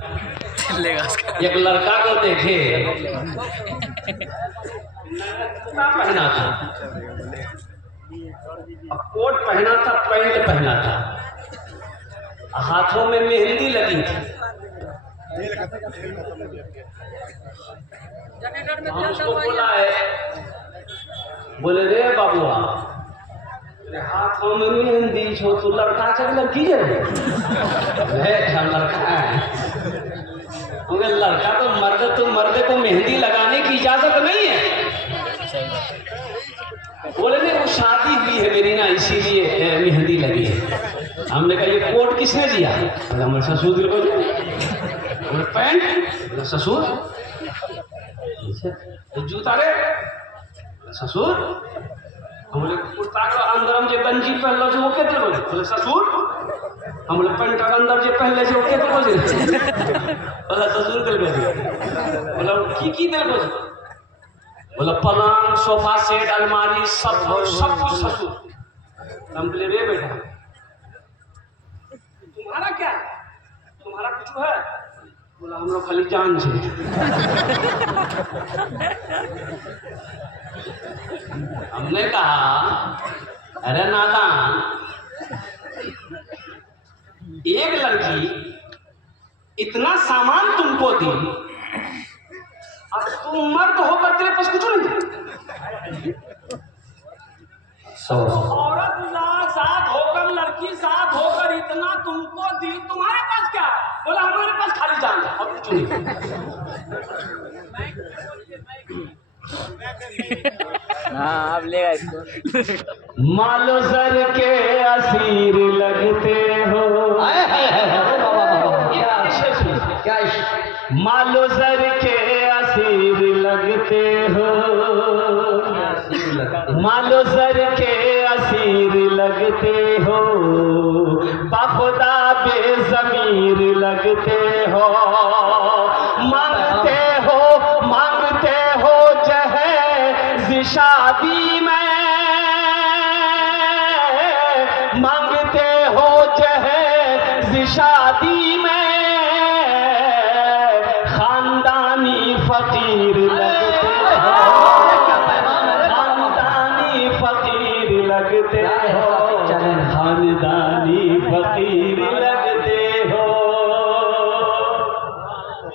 एक लड़का को देखे पहना था, कोट पहना था, पैंट पहना था, हाथों में मेहंदी लगी थी। हम उसको बोला है, बोले रे बाबुआ हाथों में मेहंदी छो तो लड़का से लड़की है लड़का है। लड़का तो मर्द को मेहंदी लगाने की इजाजत नहीं है। बोले नहीं वो शादी हुई है मेरी ना इसीलिए मेहंदी लगी है। हमने कहा ये कोट किसने दिया? हमारे ससुर दिल को दिया। पैंट ससुर, जूता रे ससुर, हमने कुर्ता का अंदर हम जो गंजी पहनलो छे वो केते बोले? बोले ससुर। हमने पैंट का अंदर जो पहनले छे वो केते बोले? बोला ससुर दिल को दिया। बोला की दिल को? बोला पलंग, सोफा सेट, अलमारी सब कुछ ससुर। हम बोले रे बेटा तुम्हारा क्या है? तुम्हारा कुछ है? बोला हम लोग खाली जान से। हमने कहा अरे नादान, एक लड़की इतना सामान तुमको दी अब तुम मर्द होकर तेरे पास कुछ नहीं। औरत साथ होकर, लड़की साथ होकर इतना तुमको दी, तुम्हारे पास क्या? बोला हमारे पास खाली जान है और कुछ नहीं। आप लेगा इसको। मालो सर के असीर लगते हो, क्या मालो सर के असीर लगते हो, मालो सर के असीर लगते हो, बाखुदा बेज़मीर लगते हो, मांगते हो जहेज शादी में, मांगते हो जहेज शादी में, खानदानी फकीर लगते हो, खानदानी फकीर लगते हो, खानदानी फकीर लगते हो।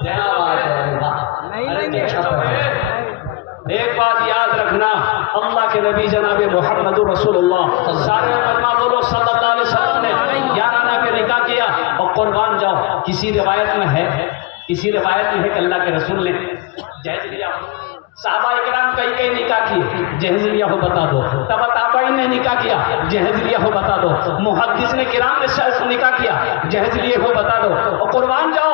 क्या बात है? एक बात याद रखना, अल्लाह के नबी जनाब मोहम्मद रसूलुल्लाह सारे बोलो सल्लल्लाहु अलैहि वसल्लम ने 11 आना पे निकाह किया और कुर्बान जाओ। किसी रिवायत में है कि अल्लाह के रसूल ने जहेज लिया। साहबा इकराम कई निकाह किए, जहेज लिया हो बता दो। तब ताबईन ने निकाह किया, जहेज लिया हो बता दो। मुहद्दिस ने किराम ने निकाह किया, जहेज लिए हो बता दो। और कुर्बान जाओ,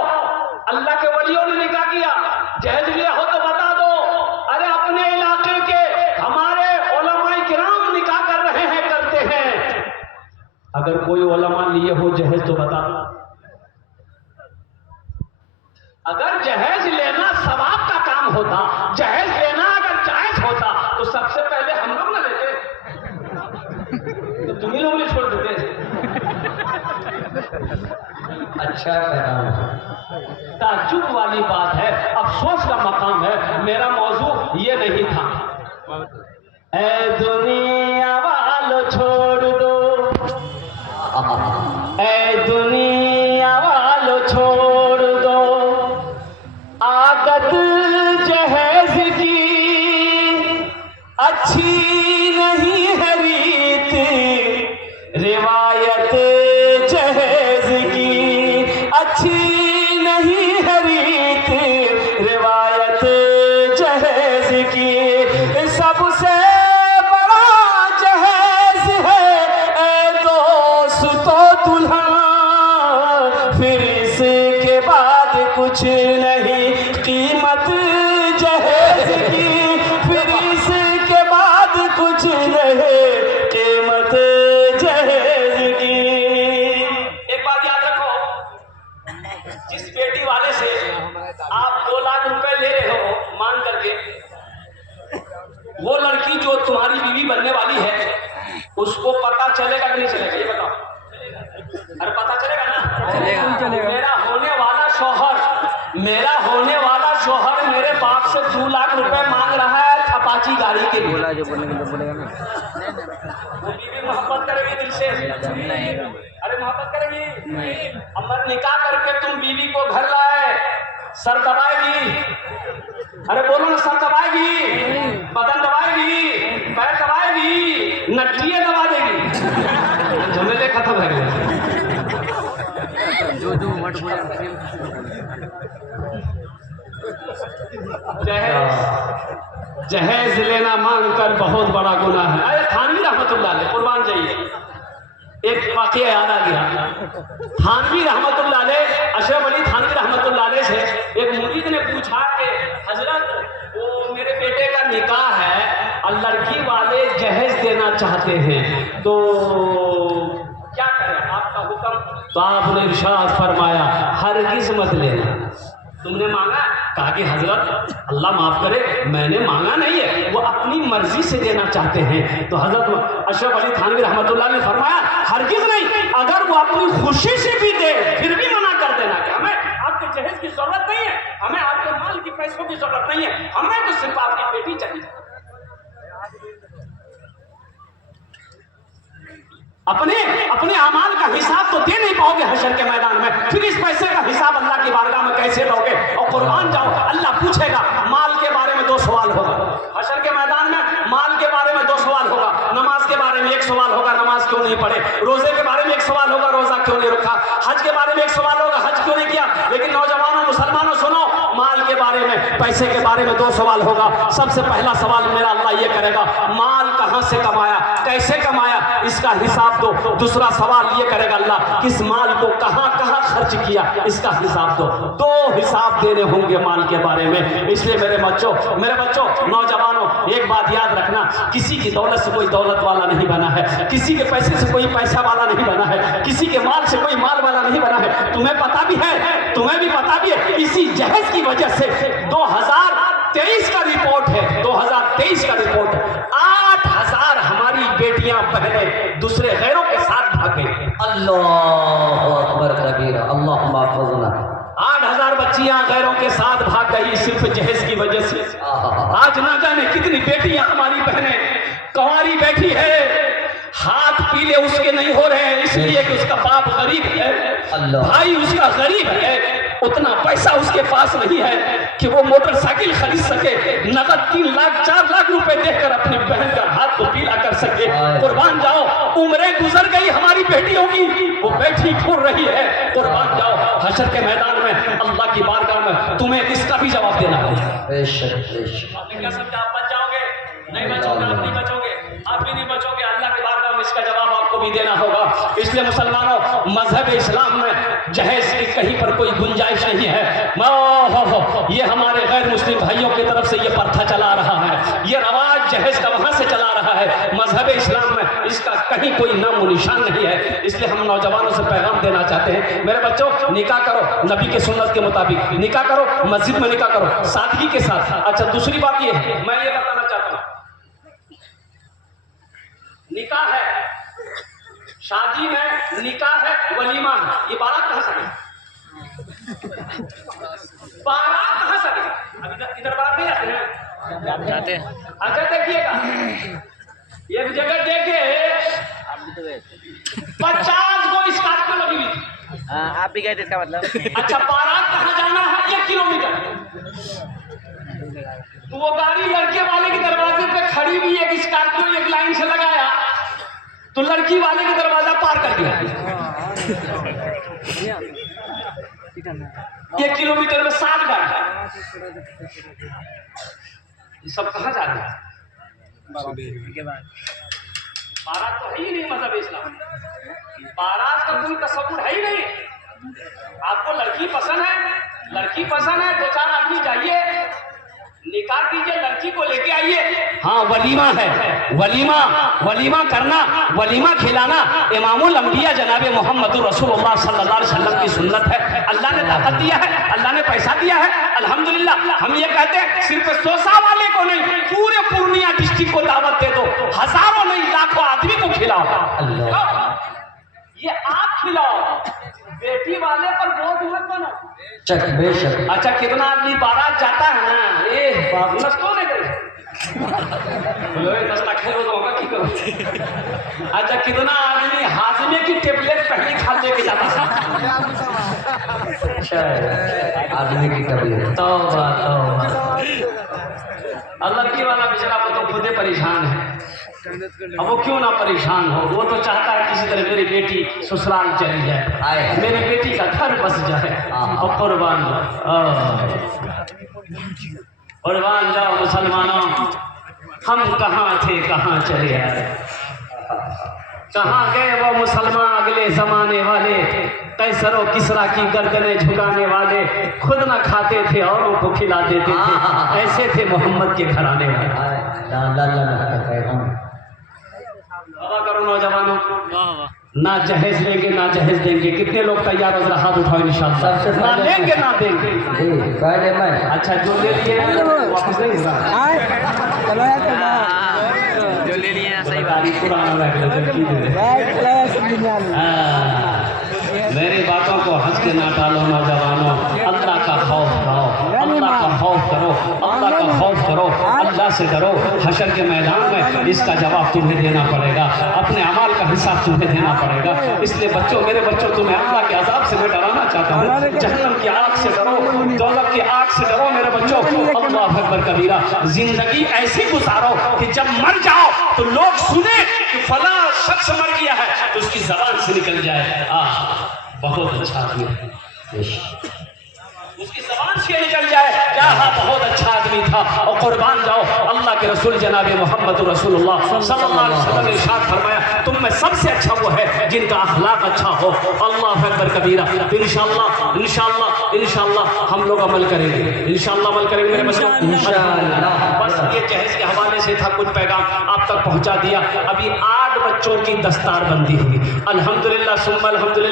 अल्लाह के वलियों ने निकाह किया, जहेज लिया हो तो बता दो। अरे अपने इलाके के हमारे उलमाए किराम निकाह कर रहे हैं, करते हैं। अगर कोई उलमा लिए हो जहेज तो बता दो। अगर जहेज लेना सवाब का काम होता, जहेज लेना अगर जायज होता तो सबसे पहले हम लोग ना लेते, तो तुम ही लोग ने छोड़ देते। अच्छा पैगाम, ताज्जुब वाली बात है, अफसोस का मकाम है। मेरा मौजू ये नहीं था। ऐ दुनिया वालों छोड़ दो, ऐ दुनिया वालों छोड़ दो आदत जहेज की, अच्छी नहीं है रीत रिवायत जहेज की, अच्छी नहीं है रीत रिवायत जहेज की। सबसे बड़ा जहेज है ए दोस्तों दुल्हन, फिर इसके बाद कुछ नहीं कीमत जहेज की, फिर इसके बाद कुछ नहीं कीमत जहेज की। एक बात याद रखो, जिस बेटी वाले से आप 2 लाख रुपए ले रहे हो मांग करके, वो लड़की जो तुम्हारी बीवी बनने वाली है उसको पता चलेगा कि नहीं चलेगा? ये बताओ। अरे पता चलेगा ना? चलेगा। मेरा होने वाला शौहर मेरा होने वाला शोहर मेरे बाप से 2 लाख रुपए मांग रहा है अपाची गाड़ी के लिए। बोला जो बोलेंगे तो बोलेगा ना। वो बीवी मोहब्बत करेगी दिल से? अरे मोहब्बत करेगी? अमर निकाह करके तुम बीवी को घर लाए, सर दबाएगी? अरे बोलो ना, सर दबाएगी, बदन दबाएगी, पैर दबाएगी, नट्टिए दबा देगी। झमेले खत्म हो गए। जो जो वर्ड बोले जहेज लेना मांग कर बहुत बड़ा गुनाह है। अरे थानवी रहमतुल्लाह अलैह, कुर्बान जाइए, एक वाकया याद आ गया। थानवी रहमतुल्लाह अलैह, अशरफ अली थानवी रहमतुल्लाह अलैह से एक मुरीद ने पूछा कि हजरत वो मेरे बेटे का निकाह है और लड़की वाले जहेज देना चाहते हैं, तो क्या करें, आपका हुक्म? तो आपने इरशाद फरमाया, हरगिज मत लेना। तुमने मांगा? कहा कि हजरत अल्लाह माफ करे, मैंने मांगा नहीं है, वो अपनी मर्जी से देना चाहते हैं। तो हजरत अशरफ अली थानवी रहमतुल्लाह ने फरमाया, हरगिज नहीं, अगर वो अपनी खुशी से भी दे फिर भी मना कर देना कि हमें आपके जहेज की जरूरत नहीं है, हमें आपके माल की पैसों की जरूरत नहीं है, हमें तो सिर्फ आपकी बेटी चाहिए। अपने अपने अमाल का हिसाब तो दे नहीं पाओगे हशर के मैदान में, फिर इस पैसे का हिसाब अल्लाह की बारगाह में कैसे दोगे? और कुर्बान जाओ, अल्लाह पूछेगा, माल के बारे में 2 सवाल होगा हशर के मैदान में। माल के बारे में 2 सवाल होगा, नमाज के बारे में 1 सवाल होगा, नमाज क्यों नहीं पढ़े, रोजे के बारे में 1 सवाल होगा, रोजा क्यों नहीं रखा, हज के बारे में 1 सवाल होगा, हज क्यों नहीं किया। लेकिन नौजवानों मुसलमानों सुनो, माल के बारे में, पैसे के बारे में 2 सवाल होगा। सबसे पहला सवाल मेरा अल्लाह ये करेगा, माल कहां से कमाया, कैसे कमाया, इसका हिसाब दो। दूसरा सवाल ये करेगा अल्लाह, किस माल को कहां कहां खर्च किया, इसका हिसाब दो। 2 हिसाब देने होंगे माल के बारे में। इसलिए मेरे बच्चों, नौजवानों, एक बात याद रखना, किसी की दौलत से कोई दौलत वाला नहीं बना है, किसी के पैसे से कोई पैसा वाला नहीं बना है, किसी के माल से कोई माल वाला नहीं बना है। तुम्हें पता भी है, तुम्हें भी पता भी है, इसी जहेज की वजह से 2023 का रिपोर्ट है, 2023 का रिपोर्ट, 8000 हमारी बेटियां बहनें दूसरे गैरों के साथ भाग गई। अल्लाहु अकबर कबीरा, अल्लाहुम्मा महफूज़ना। 8000 बच्चियां गैरों के साथ भाग गई सिर्फ जहेज की वजह से। आज ना जाने कितनी बेटियां हमारी बहनें कंवारी बैठी है, हाथ पीले उसके नहीं हो रहे हैं, इसलिए कि उसका बाप गरीब है, भाई उसका गरीब है, उतना पैसा उसके पास नहीं है कि वो मोटरसाइकिल खरीद सके, नगद 3 लाख 4 लाख रुपए देकर अपनी बहन का हाथ को पीला कर सके। कुर्बान जाओ, उम्रें गुजर गई हमारी बेटियों की, वो बैठी घूर रही है। कुर्बान जाओ, हशर के मैदान में अल्लाह की बारगाह में तुम्हें इसका भी जवाब देना होगा। आपने क्या समझा? आप बच जाओगे? नहीं बचोगे, आप नहीं बचोगे, आप भी नहीं बचोगे। अल्लाह की बारगाह में इसका जवाब आपको भी देना होगा। इसलिए मुसलमानों, मजहब इस्लाम में जहेज की कहीं पर कोई गुंजाइश नहीं है। ये हमारे गैर मुस्लिम भाइयों की तरफ से ये प्रथा चला रहा है, ये रवाज जहेज का वहां से चला रहा है। मजहब इस्लाम में इसका कहीं कोई नामो निशान नहीं है। इसलिए हम नौजवानों से पैगाम देना चाहते हैं, मेरे बच्चों, निकाह करो नबी के सुन्नत के मुताबिक, निकाह करो, मस्जिद में निकाह करो, सादगी के साथ। अच्छा, दूसरी बात ये है, मैं ये बताना चाहता हूँ, निकाह है, शादी में निकाह है, वलीमा है, ये बारात कहां से है? बारात कहां से है? अभी इधर बारात नहीं आते हैं, जाते हैं। अच्छा देखिएगा, एक जगह देखे 50 को स्कॉर्पियो लगी हुई थी। आप भी गए थे, इसका मतलब। अच्छा, बारात कहां जाना है? 1 किलोमीटर। तो वो गाड़ी लड़के वाले के दरवाजे पे खड़ी हुई, एक स्कॉर्पियो एक लाइन से लगाया, तो लड़की वाले के दरवाजा पार कर दिया। 1 किलोमीटर में 60 गाड़ी। ये सब कहाँ जा रहे हैं? बारात तो है ही नहीं मजहब इस्लाम, बारात का कोई तस्वुर है ही नहीं। आपको लड़की पसंद है, लड़की पसंद है, 2-4 आदमी जाइए, निकाह कीजिए, लड़की को लेके आइए। हाँ, वलीमा है, वलीमा करना, वलीमा खिलाना इमामुल अंबिया जनाब मोहम्मद रसूलुल्लाह सल्लल्लाहु अलैहि वसल्लम की सुन्नत है। अल्लाह ने ताकत दिया है, अल्लाह ने पैसा दिया है, अल्हम्दुलिल्लाह। हम ये कहते हैं, सिर्फ सोसा वाले को नहीं, पूरे पूर्णिया डिस्ट्रिक्ट को दावत दे दो, हजारों नहीं लाखों आदमी को खिलाओ। ये आप खिलाओ, बेटी वाले पर बोझ मत बनो। चक बेशक। अच्छा कितना आदमी बारात जाता है ना, ए बाप नस्तो नहीं करे बोलो ये नस्ता खेलो तो होगा की करो। अच्छा कितना आदमी हाजमे की टेबलेट पहले खा लेके जाता है। अच्छा आदमी की तबीयत तौबा तौबा। और लड़की वाला बेचारा वो तो खुदे परेशान है। अब वो क्यों ना परेशान हो, वो तो चाहता है किसी तरह मेरी बेटी ससुराल चली जाए, मेरी बेटी का घर बस जाए। और कुर्बान जाओ, कुर्बान जाओ मुसलमानों, हम कहाँ थे कहाँ चले आए। कहाँ गए वो मुसलमान अगले जमाने वाले, कैसरो किसरा की गर्दनें झुकाने वाले, खुद ना खाते थे औरों को खिला देते थे, ऐसे थे मोहम्मद के घराने वाले। बाबा करो नौजवानों, ना जहेज लेंगे ना जहेज देंगे। कितने लोग तैयार हो, जरा हाथ उठाओ इंशाअल्लाह। सबसे ना पहले लेंगे ना देंगे। पहले मैं अच्छा जो ले लिए वापस नहीं होगा, जो ले लिए हैं सही गाड़ी पुराना रख लो, जल्दी दे दे। मेरी बातों को हंस के ना टालो नौजवानों, अल्लाह का खौफ करो, अल्लाह का खौफ करो, अल्लाह का खौफ करो, अल्लाह से डरो। हशर के मैदान में इसका जवाब तुम्हें देना पड़ेगा, अपने अमाल का हिसाब तुम्हें देना पड़ेगा। इसलिए बच्चों, मेरे बच्चों, तुम्हें अल्लाह के अजाब से मैं डराना चाहता हूँ। जहन्नम की आग से डरो, दौलत की आग से डरो मेरे बच्चों। अल्लाह अकबर कबीरा। जिंदगी ऐसी गुजारो कि जब मर जाओ तो लोग सुने कि फला शख्स मर गया है तो उसकी जबान से निकल जाए, बहुत अच्छा आदमी है, उसकी जबान से निकल जाए क्या, बहुत अच्छा आदमी था। और कुर्बान जाओ, अल्लाह के रसूल जनाब मोहम्मद रसूलुल्लाह सल्लल्लाहु अलैहि वसल्लम ने इरशाद फरमाया, तुम में सबसे अच्छा वो है जिनका अखलाक अच्छा हो। अल्लाह अकबर कबीरा। तो इंशाअल्लाह इंशाअल्लाह इंशाअल्लाह हम लोग अमल करेंगे, इंशाअल्लाह अमल करेंगे मेरे बच्चों इंशाअल्लाह। बस ये जहेज के हवाले से था, कुछ पैगाम आप तक पहुंचा दिया। अभी 8 बच्चों की दस्तार बंदी हुई, अल्हम्दुलिल्लाह सुम्मा अल्हम्दुलिल्लाह।